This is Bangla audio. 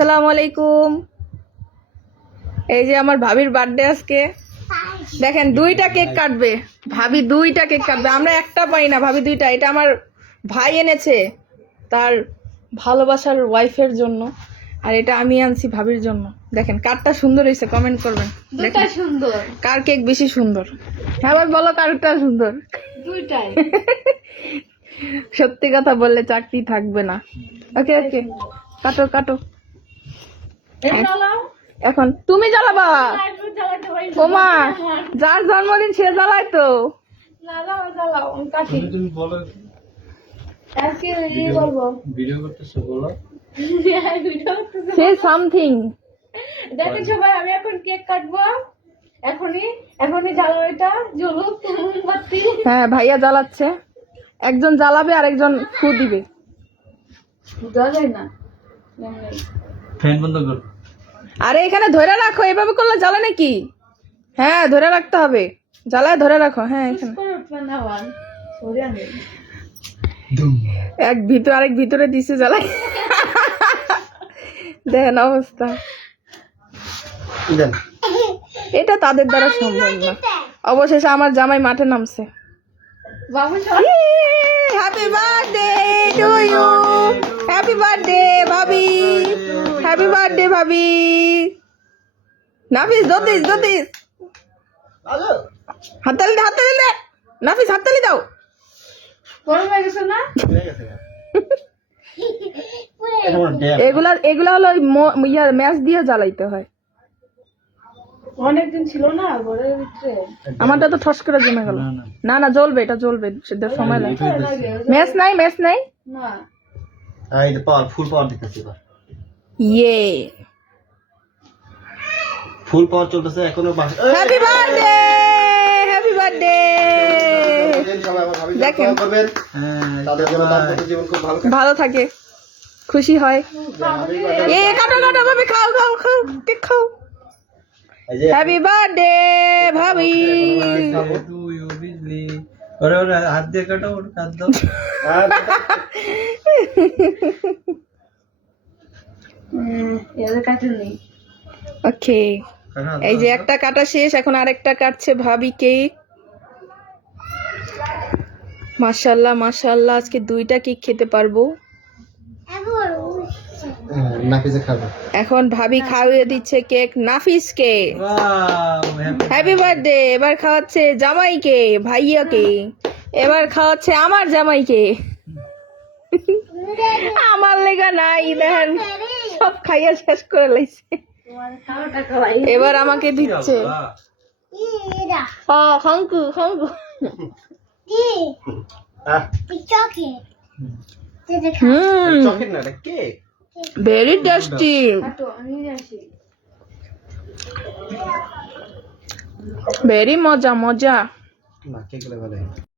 আসসালামু আলাইকুম। এই যে আমার ভাবির বার্থডে আজকে। দেখেন দুইটা কেক কাটবে ভাবি, দুইটা কেক কাটবে। আমরা একটা পাই না, ভাবি দুইটা। এটা আমার ভাই এনেছে তার ভালোবাসার ওয়াইফের জন্য, আর এটা আমি আনছি ভাবির জন্য। দেখেন কারটা সুন্দর হয়েছে, কমেন্ট করবেন। দুইটা সুন্দর। কার কেক বেশি সুন্দর? হ্যাঁ বল, বলো কারটা সুন্দর। দুইটাই। সত্যি কথা বললে চাকরি থাকবে না। ওকে ওকে, কাটো কাটো। এখন তুমি জ্বালাবা? ওমা, যার জন্মদিন সে জ্বালায় তো। Say something. দেখেন সবাই, আমি এখন কেক কাটবো। এখনই জ্বালাবো, এটা জ্বলুক মোমবাতি। হ্যাঁ ভাইয়া জ্বালাচ্ছে, একজন জ্বালাবে আর একজন ফু দিবে। জ্বলে না, ফ্যান বন্ধ কর। আরে এখানে ধরে রাখো, এভাবে করলে জ্বালা নাকি? হ্যাঁ ধরে রাখতে হবে, জ্বালায় ধরে রাখো। হ্যাঁ এখানে এক ভিতর আরেক ভিতরে দিছে জ্বালাই। দেখেন অবস্থা, এটা তাদের দ্বারা সম্ভব না। অবশেষে আমার জামাই মাঠে নামছে। বাবু happy birthday to you, happy birthday ভাবি, হ্যাপি বার্থডে ভাবি। নাফিস দদিস দদিস, হাততালি দে, হাততালি দে। নাফিস হাততালি দাও। গরম হয়ে গেছে না? এগুলা এগুলা হলো ম্যাচ দিয়ে জ্বালাইতে হয়। অনেকদিন ছিল না ঘরের ভিতরে। আমারটা তো ঠস করে জমে গেল। না না জ্বলবে, এটা জ্বলবে, সময় লাগে। ম্যাচ নাই, ম্যাচ নাই। না, এই যে পাওয়ার ফুল পাওয়ার দিতেছি এবার। ইয়ে ফুল পাওয়ার চলতেছে এখনো। Happy birthday, happy birthday. দেখেন ভালো থাকে, খুশি হয়। এ কাটো কাটো ভাবি, খাও খাও খাও, কেক খাও। হ্যাপি বার্থডে ভাবি। ওরে ওরে হাত দিয়ে কাটো, ওর হাত দাও। এদের কাছে নেই। ওকে, এই যে একটা কাটা শেষ, এখন আরেকটা কাটছে ভাবি কেক। মাশাআল্লাহ মাশাআল্লাহ, আজকে দুইটা কেক খেতে পারবো। নাফিসে খাবে এখন ভাবি খাওয়িয়ে দিচ্ছে কেক নাফিসকে। Happy birthday. এবার খাওয়াচ্ছে জামাইকে, ভাইয়াকে। এবার খাওয়াচ্ছে আমার জামাইকে। আমার লেগা নাই, দেখেন সব খাইয়া শেষ করে লাইছে। এবার আমাকে দিচ্ছে। হংকু হংকু। ভেরি টেস্টি, ভেরি মজা মজা। না কেক ভালো।